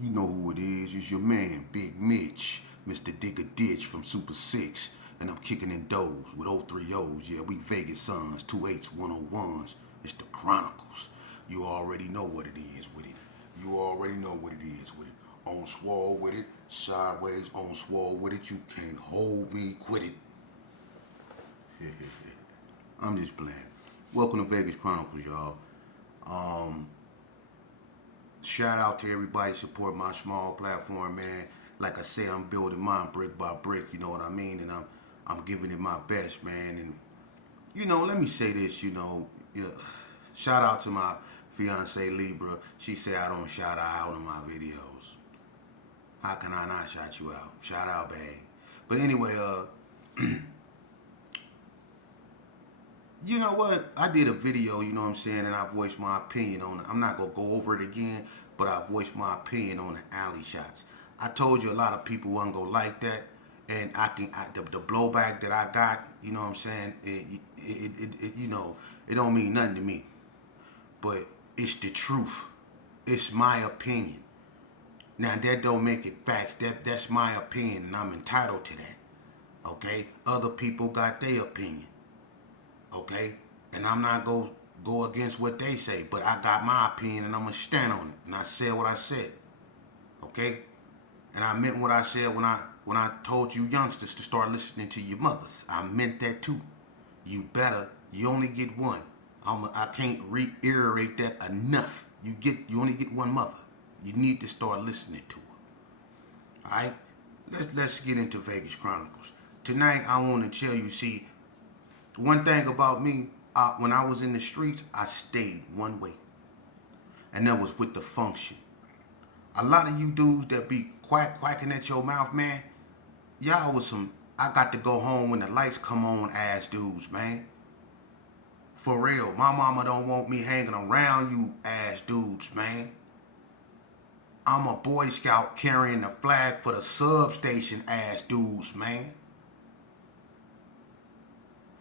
You know who it is. It's your man, Big Mitch, Mr. Digger Ditch from Super 6. And I'm kicking in doors with 030s. Yeah, we Vegas Suns, 28s, 101s. It's the Chronicles. You already know what it is with it. You already know what it is with it. On swole with it, sideways on swole with it. You can't hold me, quit it. I'm just playing. Welcome to Vegas Chronicles, y'all. Um, Shout out to everybody support my small platform, man. Like I say, I'm building mine brick by brick. You know what I mean? And I'm giving it my best, man. And let me say this. Yeah, shout out to my fiance Libra. She said I don't shout her out in my videos. How can I not shout you out? Shout out, babe. But anyway, you know what? I did a video, you know what I'm saying, and I voiced my opinion on it. I'm not going to go over it again, but I voiced my opinion on the alley shots. I told you a lot of people wasn't going to like that, and the blowback that I got, you know what I'm saying, it don't mean nothing to me. But it's the truth. It's my opinion. Now, that don't make it facts. That's my opinion, and I'm entitled to that. Okay? Other people got their opinion. Okay? And I'm not going to go against what they say, but I got my opinion and I'm going to stand on it. And I said what I said. Okay? And I meant what I said when I told you youngsters to start listening to your mothers. I meant that too. You only get one. I can't reiterate that enough. You only get one mother. You need to start listening to her. Alright? Let's get into Vegas Chronicles. Tonight I want to tell you, see, one thing about me, when I was in the streets, I stayed one way. And that was with the function. A lot of you dudes that be quacking at your mouth, man, y'all was some, I got to go home when the lights come on ass dudes, man. For real, my mama don't want me hanging around you ass dudes, man. I'm a Boy Scout carrying the flag for the substation ass dudes, man.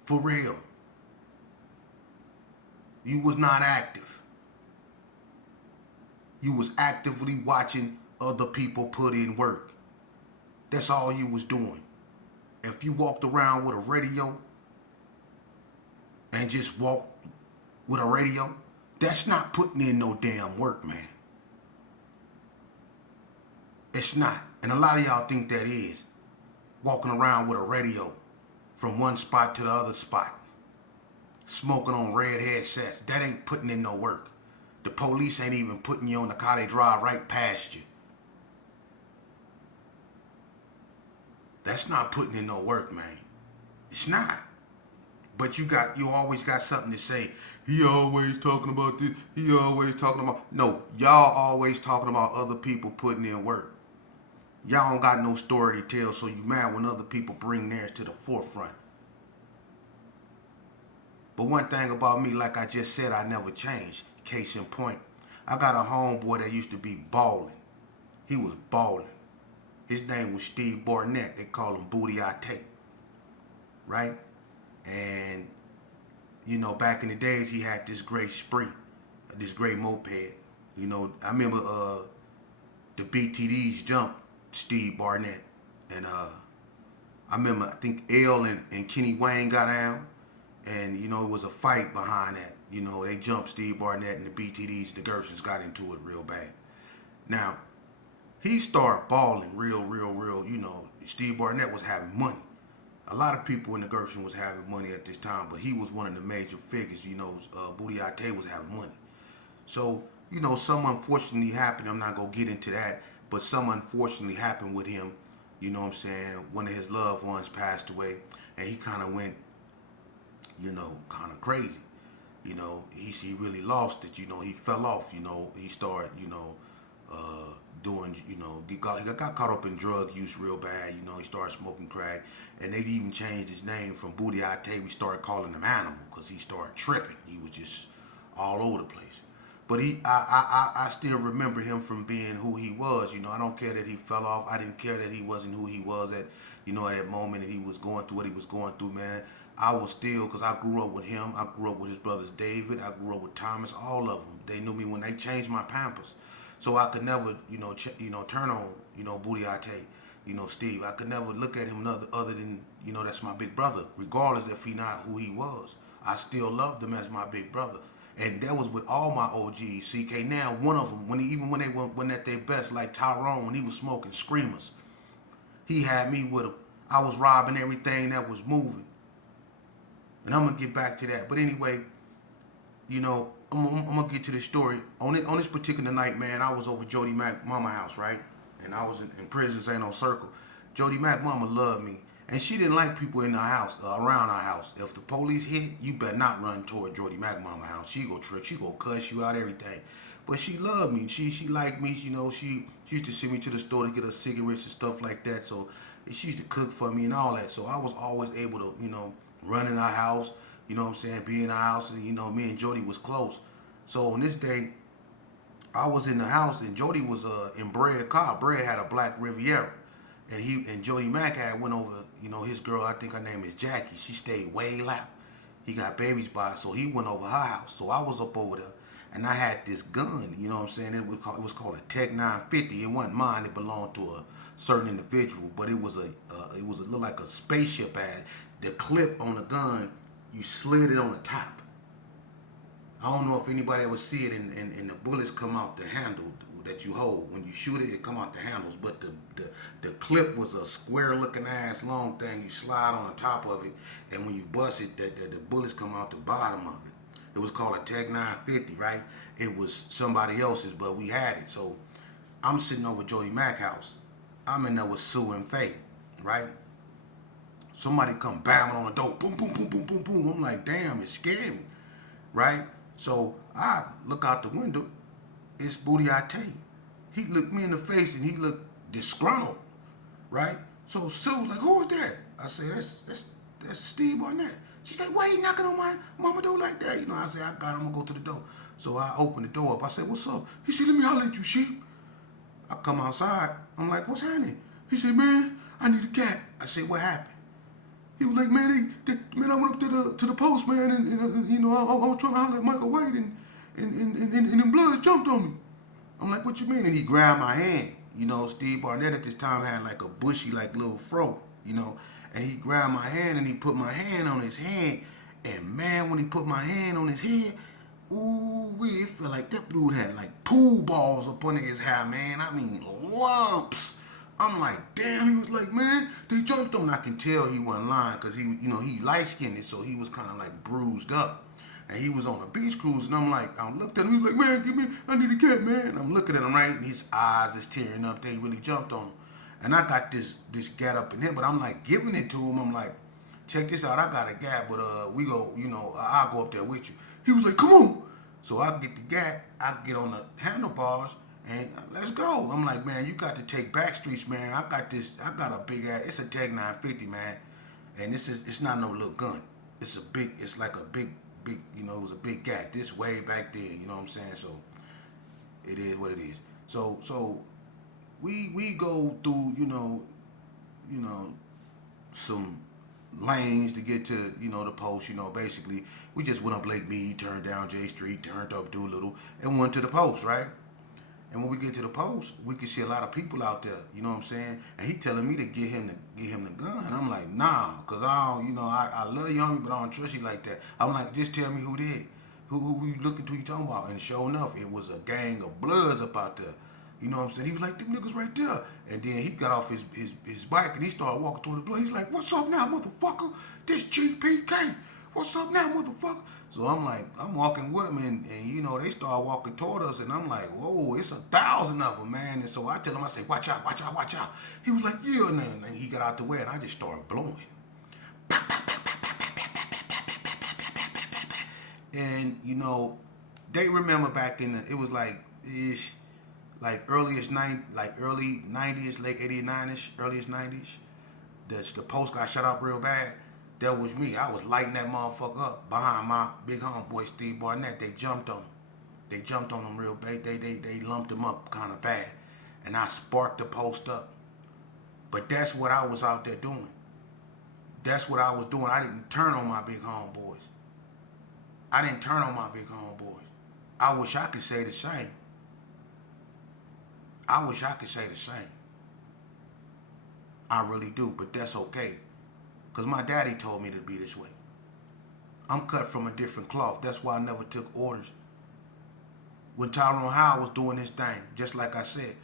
For real. You was not active. You was actively watching other people put in work. That's all you was doing. If you walked around with a radio and just walked with a radio, that's not putting in no damn work, man. It's not. And a lot of y'all think that is. Walking around with a radio from one spot to the other spot. Smoking on red headsets. That ain't putting in no work. The police ain't even putting you on the car. They drive right past you. That's not putting in no work, man. It's not. But you always got something to say. He always talking about this. He always talking about. No, y'all always talking about other people putting in work. Y'all don't got no story to tell, so you mad when other people bring theirs to the forefront. But one thing about me, like I just said, I never changed. Case in point, I got a homeboy that used to be balling. He was balling. His name was Steve Barnett. They call him Booty I Take. Right? And, back in the days, he had this great spree, this great moped. I remember the BTDs jumped Steve Barnett. And I think L and Kenny Wayne got down. And, it was a fight behind that. They jumped Steve Barnett and the BTDs, the Gershons got into it real bad. Now, he started balling real. Steve Barnett was having money. A lot of people in the Gershon was having money at this time, but he was one of the major figures. Booty Ate was having money. So, some unfortunately happened. I'm not going to get into that, but some unfortunately happened with him. You know what I'm saying? One of his loved ones passed away, and he kind of went, kind of crazy. He really lost it. He fell off. He started, doing, he got caught up in drug use real bad. He started smoking crack, and they even changed his name from Booty Ate. We started calling him Animal because he started tripping. He was just all over the place. But I still remember him from being who he was. I don't care that he fell off. I didn't care that he wasn't who he was at that moment that he was going through what he was going through, man. I was still, because I grew up with him. I grew up with his brothers David. I grew up with Thomas, all of them. They knew me when they changed my Pampers. So I could never, turn on, Booty-Ate, Steve. I could never look at him other than, that's my big brother, regardless if he not who he was. I still loved him as my big brother. And that was with all my OGs. CK now, one of them, when they went at their best, like Tyrone, when he was smoking Screamers, he had me with him. I was robbing everything that was moving. And I'm going to get back to that. But anyway, I'm going to get to this story. On this particular night, man, I was over Jody Mac mama house, right? And I was in prison, St. On Circle. Jody Mac mama loved me. And she didn't like people in our house, around our house. If the police hit, you better not run toward Jody Mac mama house. She go trick, she go cuss you out, everything. But she loved me. She liked me. She used to send me to the store to get her cigarettes and stuff like that. So she used to cook for me and all that. So I was always able to, run in our house, be in our house. And, me and Jody was close. So on this day, I was in the house and Jody was in Bread's car. Bread had a black Riviera. And Jody Mac had went over, his girl, I think her name is Jackie. She stayed way loud. He got babies by her, so he went over her house. So I was up over there, and I had this gun, It was called a Tech 950. It wasn't mine. It belonged to a certain individual, but it was a look like a spaceship ad. The clip on the gun, you slid it on the top. I don't know if anybody ever see it, and the bullets come out the handle that you hold. When you shoot it, it come out the handles. But the clip was a square looking ass long thing. You slide on the top of it, and when you bust it, the bullets come out the bottom of it. It was called a Tech 950, right? It was somebody else's, but we had it. So I'm sitting over Jody Mac house. I'm in there with Sue and Faye, right? Somebody come banging on the door, boom, boom, boom, boom, boom, boom. I'm like, damn, it scared me, right? So I look out the window. It's Booty-Ate. He looked me in the face and he looked disgruntled, right? So Sue was like, "Who is that?" I said, that's Steve Barnett. She said, "Why you knocking on my mama door like that?" I said, "I got him. I'm gonna go to the door." So I opened the door up. I said, "What's up?" He said, "Let me holler at you, sheep." I come outside. I'm like, "What's happening?" He said, "Man, I need a cat." I said, "What happened?" He was like, "Man, I went up to the post, man, and I was trying to holler at Michael White, and the blood jumped on me." I'm like, "What you mean?" And he grabbed my hand. Steve Barnett at this time had like a bushy, like little fro, and he grabbed my hand and he put my hand on his hand. And man, when he put my hand on his head, ooh, it felt like that dude had like pool balls up under his hair, man. I mean, lumps. I'm like, damn. He was like, "Man, they jumped him." And I can tell he wasn't lying because he light-skinned, so he was kind of like bruised up. And he was on a beach cruise, and I looked at him, he was like, "Man, I need a cat, man." And I'm looking at him, right, and his eyes is tearing up. They really jumped on him. And I got this gat up in him, but I'm like giving it to him. I'm like, "Check this out, I got a gat, but we go, I'll go up there with you." He was like, "Come on." So I get the gat, I get on the handlebars, and let's go. I'm like, "Man, you got to take back streets, man. I got a big ass, it's a Tech 950, man. And it's not no little gun. It's like a big, it was a big gat. This way back then, you know what I'm saying? So it is what it is. So we go through, some lanes to get to, the post, basically we just went up Lake Mead, turned down J Street, turned up Doolittle, and went to the post, right? And when we get to the post, we can see a lot of people out there, you know what I'm saying? And he telling me to get him the gun. And I'm like, "Nah, because I don't, I love you, homie, but I don't trust you like that." I'm like, "Just tell me who did it. Who you looking to, you talking about?" And sure enough, it was a gang of bloods up out there. You know what I'm saying? He was like, "Them niggas right there." And then he got off his bike and he started walking toward the blood. He's like, "What's up now, motherfucker? This GPK. What's up now, motherfucker?" So I'm walking with him, and they start walking toward us, and I'm like, "Whoa, it's 1,000 of them, man." And so I tell him, I say, "Watch out, watch out, watch out." He was like, "Yeah," and he got out the way, and I just started blowing. And they remember back in it was like ish, like early 90s, late 89ish, earliest 90s. The post got shut up real bad. That was me. I was lighting that motherfucker up behind my big homeboy Steve Barnett. They jumped on him. They jumped on him real bad. They lumped him up kind of bad, and I sparked the post up. But that's what I was out there doing. That's what I was doing. I didn't turn on my big homeboys. I wish I could say the same. I wish I could say the same. I really do, but that's okay. Because my daddy told me to be this way. I'm cut from a different cloth. That's why I never took orders. When Tyrone Howard was doing his thing, just like I said,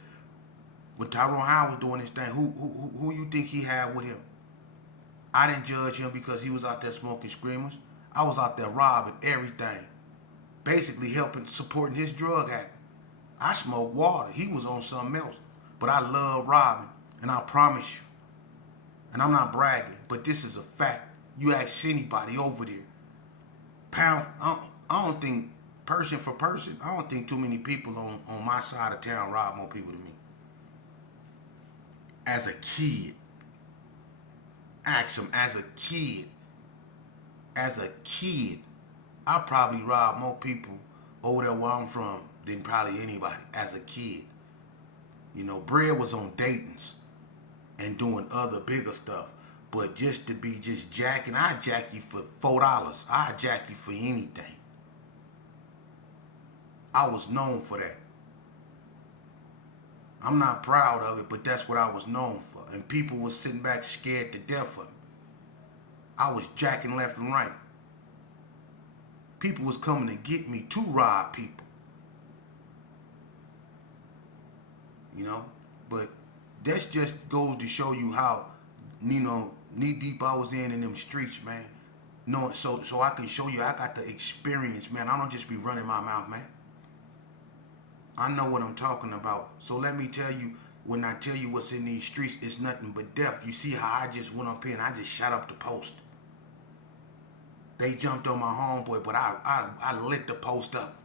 when Tyrone Howard was doing his thing, who you think he had with him? I didn't judge him because he was out there smoking screamers. I was out there robbing everything. Basically helping, supporting his drug habit. I smoked water. He was on something else. But I love robbing. And I promise you, and I'm not bragging, but this is a fact. You ask anybody over there. Pound, I don't think, person for person, I don't think too many people on my side of town rob more people than me. As a kid. Ask them, as a kid. As a kid, I probably robbed more people over there where I'm from than probably anybody as a kid. You know, Bread was on Dayton's and doing other bigger stuff. But just to be just jacking, I jack you for $4. I jack you for anything. I was known for that. I'm not proud of it, but that's what I was known for. And people was sitting back scared to death of me. I was jacking left and right. People was coming to get me to rob people. You know? But that just goes to show you how, you know, knee deep I was in them streets, man. No, so I can show you I got the experience, man. I don't just be running my mouth, man. I know what I'm talking about. So let me tell you, when I tell you what's in these streets, it's nothing but death. You see how I just went up here and I just shot up the post. They jumped on my homeboy, but I lit the post up.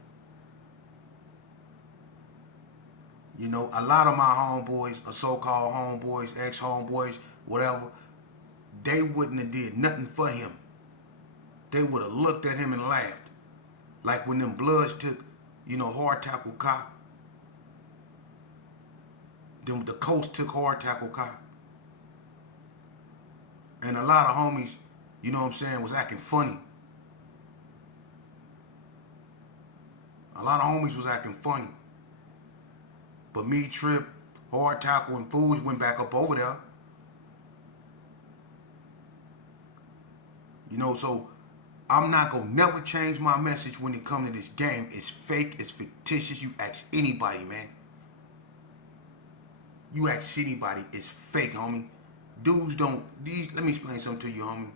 You know, a lot of my homeboys, or so-called homeboys, ex-homeboys, whatever, they wouldn't have did nothing for him. They would have looked at him and laughed. Like when them Bloods took, you know, Hard Tackle Cop. The coast took Hard Tackle Cop. And a lot of homies, you know what I'm saying, was acting funny. A lot of homies was acting funny. But me, Trip, Hard Tackle, and Fools went back up over there. You know, so I'm not going to never change my message when it comes to this game. It's fake. It's fictitious. You ask anybody, man. You ask anybody. It's fake, homie. Dudes don't... let me explain something to you, homie.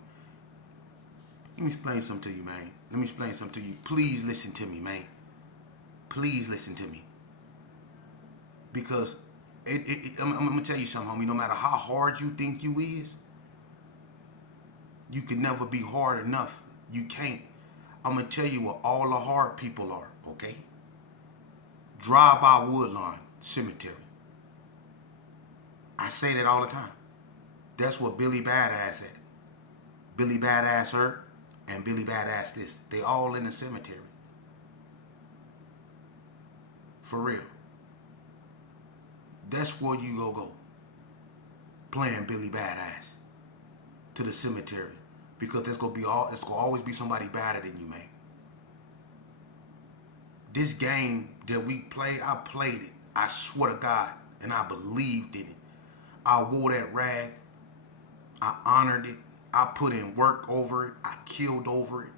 Let me explain something to you, man. Let me explain something to you. Please listen to me, man. Please listen to me. Because I'm going to tell you something, homie. No matter how hard you think you is, you can never be hard enough. You can't. I'm going to tell you what all the hard people are, okay? Drive by Woodlawn Cemetery. I say that all the time. That's what Billy Badass at. Billy Badass her and Billy Badass this. They all in the cemetery. For real. That's where you go. Playing Billy Badass. To the cemetery. Because it's gonna always be somebody badder than you, man. This game that we play, I played it. I swear to God. And I believed in it. I wore that rag. I honored it. I put in work over it. I killed over it.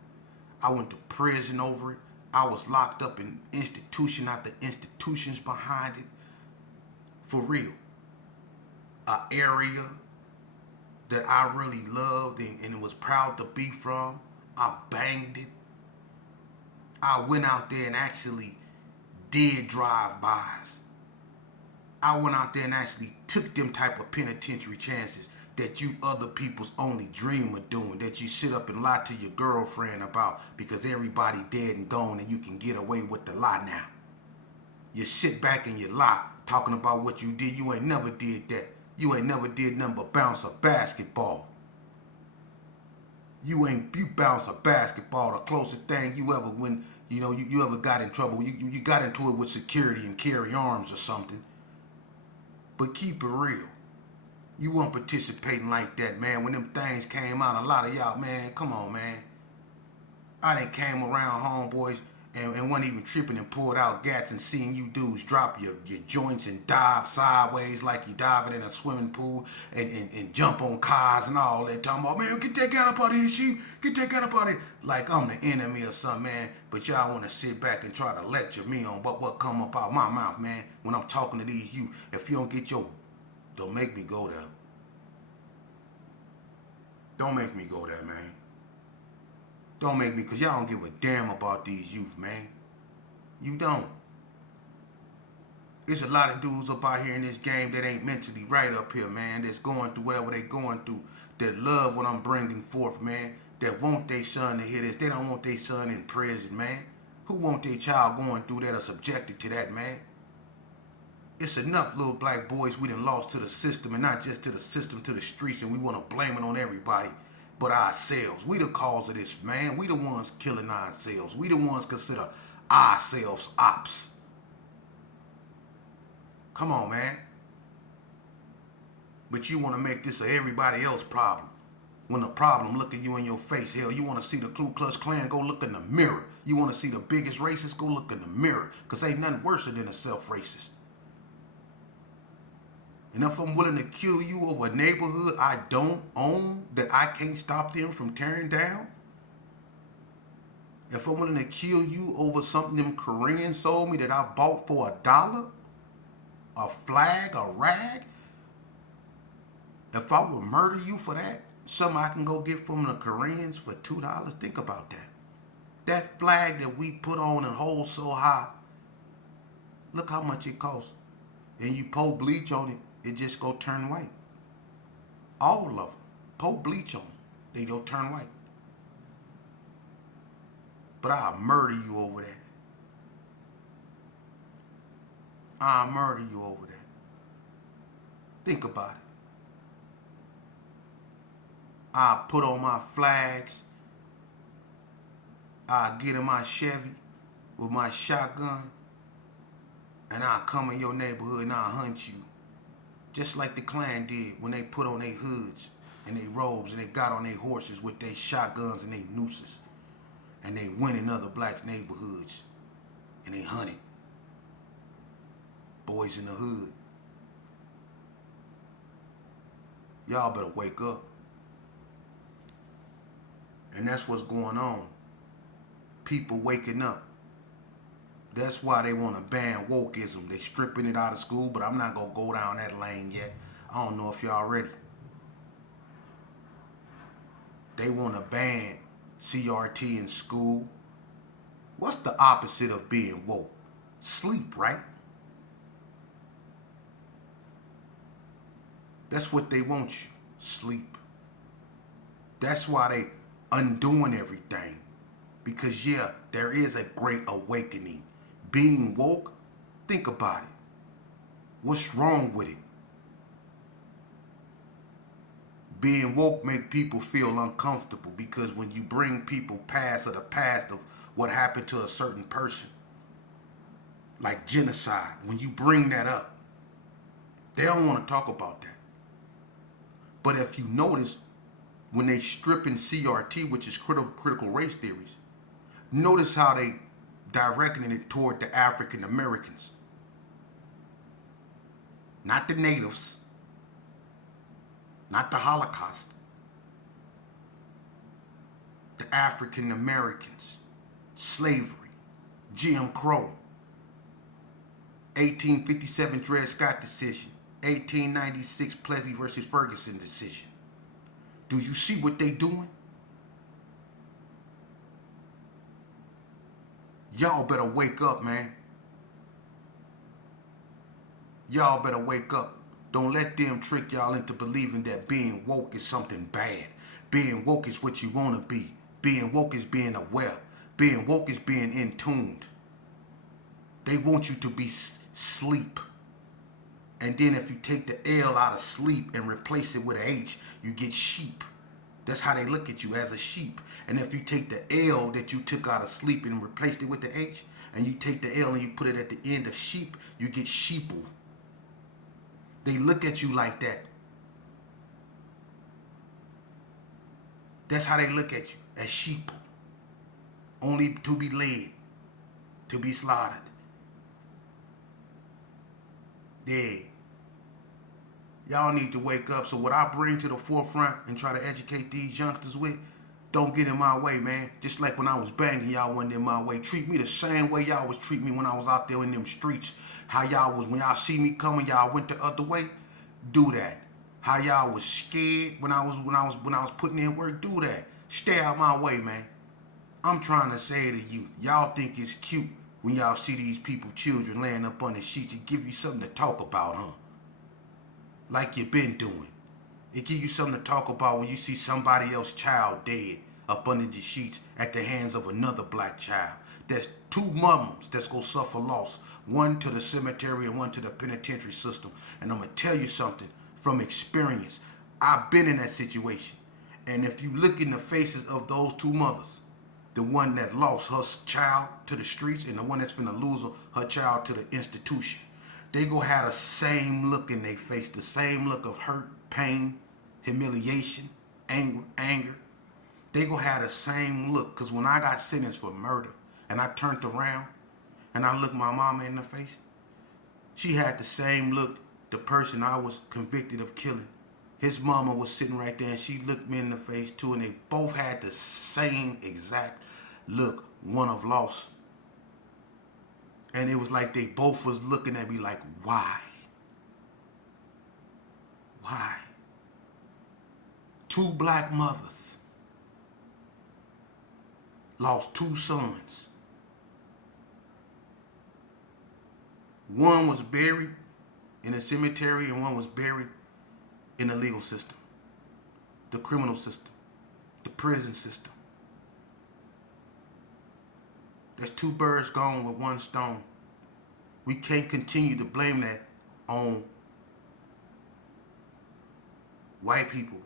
I went to prison over it. I was locked up in institution after institutions behind it. For real. An area that I really loved and was proud to be from. I banged it. I went out there and actually did drive-bys. I went out there and actually took them type of penitentiary chances that you other people's only dream of doing, that you sit up and lie to your girlfriend about because everybody dead and gone and you can get away with the lie now. You sit back and you lie, talking about what you did. You ain't never did that. You ain't never did nothing but bounce a basketball. You bounce a basketball, the closest thing you ever you ever got in trouble. You got into it with security and carry arms or something. But keep it real. You weren't participating like that, man. When them things came out, a lot of y'all, man, come on, man. I done came around homeboys and wasn't even tripping and pulled out gats and seeing you dudes drop your joints and dive sideways like you diving in a swimming pool and jump on cars and all that. Talking about, man, get that gat up out of here, sheep. Get that gat up out of here. Like I'm the enemy or something, man. But y'all want to sit back and try to lecture me on what come up out my mouth, man. When I'm talking to these youth, if you don't get your... Don't make me go there. Don't make me go there, man. Don't make me, because y'all don't give a damn about these youth, man. You don't. There's a lot of dudes up out here in this game that ain't mentally right up here, man, that's going through whatever they going through, that love what I'm bringing forth, man, that want their son to hear this. They don't want their son in prison, man. Who want their child going through that are subjected to that, man? It's enough little black boys we done lost to the system, and not just to the system, to the streets, and we want to blame it on everybody but ourselves. We the cause of this, man. We the ones killing ourselves. We the ones consider ourselves ops. Come on, man. But you want to make this a everybody else problem. When the problem look at you in your face, hell, you want to see the Ku Klux Klan, go look in the mirror. You want to see the biggest racist, go look in the mirror. Because ain't nothing worse than a self-racist. And if I'm willing to kill you over a neighborhood I don't own, that I can't stop them from tearing down, if I'm willing to kill you over something them Koreans sold me that I bought for $1, a flag, a rag, if I would murder you for that, something I can go get from the Koreans for $2, think about that. That flag that we put on and hold so high, look how much it costs. And you pour bleach on it, it just go turn white. All of them. Pour bleach on them, they go turn white. But I'll murder you over that. I'll murder you over that. Think about it. I'll put on my flags. I'll get in my Chevy with my shotgun, and I'll come in your neighborhood and I'll hunt you. Just like the Klan did when they put on their hoods and their robes and they got on their horses with their shotguns and their nooses. And they went in other blacks' neighborhoods and they hunted. Boys in the hood. Y'all better wake up. And that's what's going on. People waking up. That's why they want to ban wokeism. They stripping it out of school, but I'm not going to go down that lane yet. I don't know if y'all ready. They want to ban CRT in school. What's the opposite of being woke? Sleep, right? That's what they want you. Sleep. That's why they undoing everything. Because yeah, there is a great awakening. Being woke, think about it. What's wrong with it? Being woke make people feel uncomfortable because when you bring people past the past of what happened to a certain person, like genocide, when you bring that up, they don't want to talk about that. But if you notice, when they stripping CRT, which is critical race theories, notice how they directing it toward the African Americans. Not the natives. Not the Holocaust. The African Americans. Slavery. Jim Crow. 1857 Dred Scott decision. 1896 Plessy versus Ferguson decision. Do you see what they doing? Y'all better wake up, man. Y'all better wake up. Don't let them trick y'all into believing that being woke is something bad. Being woke is what you want to be. Being woke is being aware. Being woke is being in tuned. They want you to be sleep. And then if you take the L out of sleep and replace it with an H, you get sheep. That's how they look at you, as a sheep. And if you take the L that you took out of sleep and replaced it with the H, and you take the L and you put it at the end of sheep, you get sheeple. They look at you like that. That's how they look at you, as sheeple. Only to be led. to be slaughtered. Yeah. Y'all need to wake up. So what I bring to the forefront and try to educate these youngsters with, don't get in my way, man. Just like when I was banging, y'all wasn't in my way. Treat me the same way y'all was treat me when I was out there in them streets. How y'all was, when y'all see me coming, y'all went the other way. Do that. How y'all was scared when I was putting in work. Do that. Stay out my way, man. I'm trying to say to you, y'all think it's cute when y'all see these people, children, laying up on the sheets. It give you something to talk about, huh? Like you've been doing. It give you something to talk about when you see somebody else's child dead up under the sheets at the hands of another black child. There's two mums that's gonna suffer loss. One to the cemetery and one to the penitentiary system. And I'm gonna tell you something from experience. I've been in that situation. And if you look in the faces of those two mothers, the one that lost her child to the streets and the one that's finna lose her child to the institution, they gonna have the same look in their face, the same look of hurt, pain, humiliation, anger. They gonna have the same look. Because when I got sentenced for murder and I turned around and I looked my mama in the face, she had the same look the person I was convicted of killing. His mama was sitting right there and she looked me in the face too, and they both had the same exact look, one of loss. And it was like they both was looking at me like, why? Why? Two black mothers lost two sons. One was buried in a cemetery and one was buried in the legal system, the criminal system, the prison system. There's two birds gone with one stone. We can't continue to blame that on white people.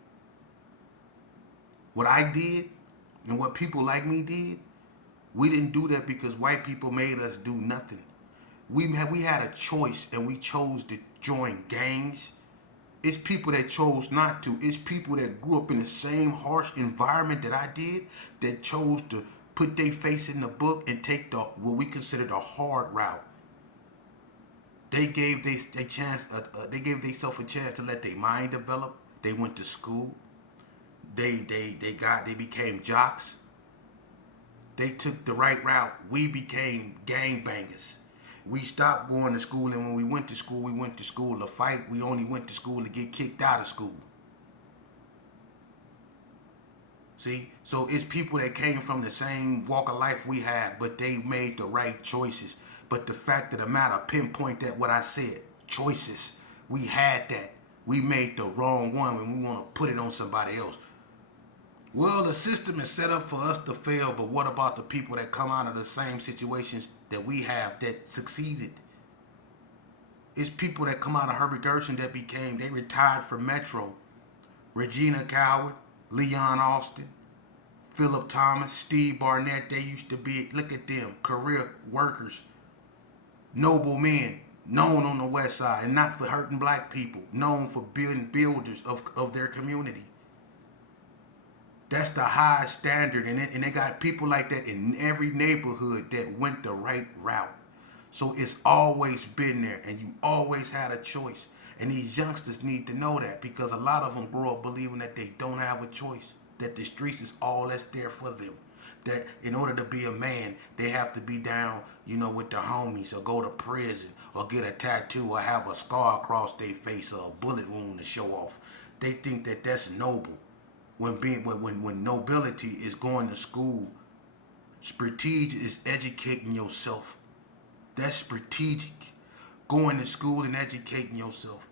What I did and what people like me did, we didn't do that because white people made us do nothing. We had a choice and we chose to join gangs. It's people that chose not to. It's people that grew up in the same harsh environment that I did that chose to put their face in the book and take what we consider the hard route. They gave they chance. They gave themselves a chance to let their mind develop. They went to school. They became jocks. They took the right route. We became gangbangers. We stopped going to school, and when we went to school to fight. We only went to school to get kicked out of school. See? So it's people that came from the same walk of life we have, but they made the right choices. But the fact of the matter, pinpoint that what I said, choices. We had that. We made the wrong one and we want to put it on somebody else. Well, the system is set up for us to fail, but what about the people that come out of the same situations that we have that succeeded? It's people that come out of Herbert Gershon that they retired from Metro. Regina Coward, Leon Austin, Philip Thomas, Steve Barnett, they used to be, look at them, career workers, noble men, known on the West Side, and not for hurting black people, known for being builders of their community. That's the high standard, and they got people like that in every neighborhood that went the right route. So it's always been there, and you always had a choice. And these youngsters need to know that, because a lot of them grow up believing that they don't have a choice, that the streets is all that's there for them. That in order to be a man, they have to be down, with the homies, or go to prison, or get a tattoo, or have a scar across their face, or a bullet wound to show off. They think that that's noble. When nobility is going to school, strategic is educating yourself. That's strategic. Going to school and educating yourself.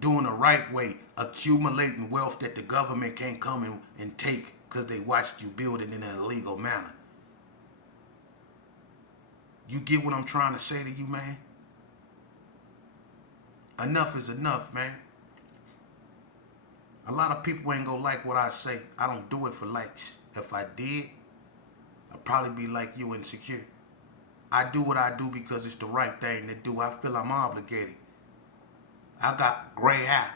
Doing the right way, accumulating wealth that the government can't come and take because they watched you build it in an illegal manner. You get what I'm trying to say to you, man? Enough is enough, man. A lot of people ain't gonna like what I say. I don't do it for likes. If I did, I'd probably be like you, insecure. I do what I do because it's the right thing to do. I feel I'm obligated. I got gray hair.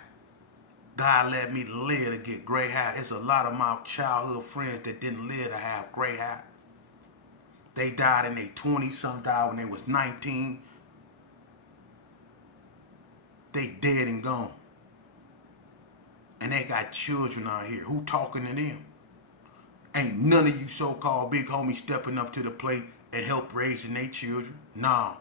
God led me to live to get gray hair. It's a lot of my childhood friends that didn't live to have gray hair. They died in their 20s. Some died when they was 19. They dead and gone. And they got children out here. Who talking to them? Ain't none of you so-called big homies stepping up to the plate and help raising their children. Nah.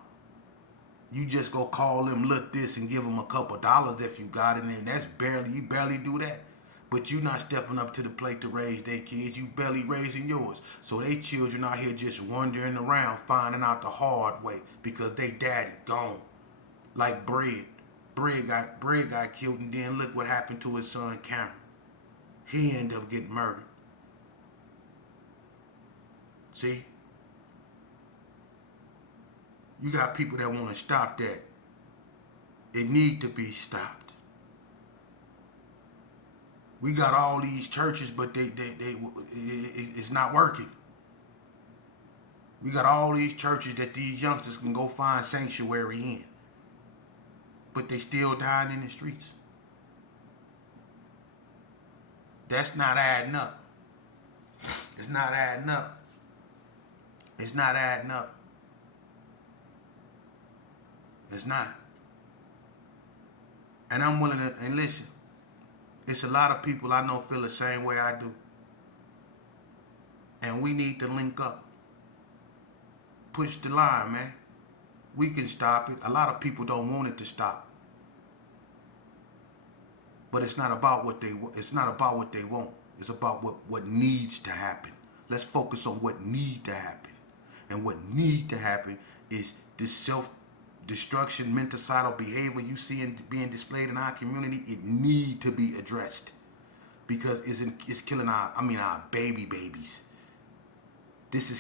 You just go call them, look this, and give them a couple dollars if you got it. And that's barely, you barely do that. But you not stepping up to the plate to raise their kids. You barely raising yours. So they children out here just wandering around, finding out the hard way because they daddy gone. Like Bread. Bread got killed, and then look what happened to his son Cameron. He ended up getting murdered. See? You got people that want to stop that. It need to be stopped. We got all these churches, but it's not working. We got all these churches that these youngsters can go find sanctuary in, but they still dying in the streets. That's not adding up. It's not adding up. It's not adding up. It's not. And I'm willing to, and listen, it's a lot of people I know feel the same way I do. And we need to link up. Push the line, man. We can stop it. A lot of people don't want it to stop. But it's not about what they want. It's not about what they want. It's about what needs to happen. Let's focus on what need to happen. And what need to happen is this self-destruction, mental behavior you see being displayed in our community. It need to be addressed because it's killing our babies. This is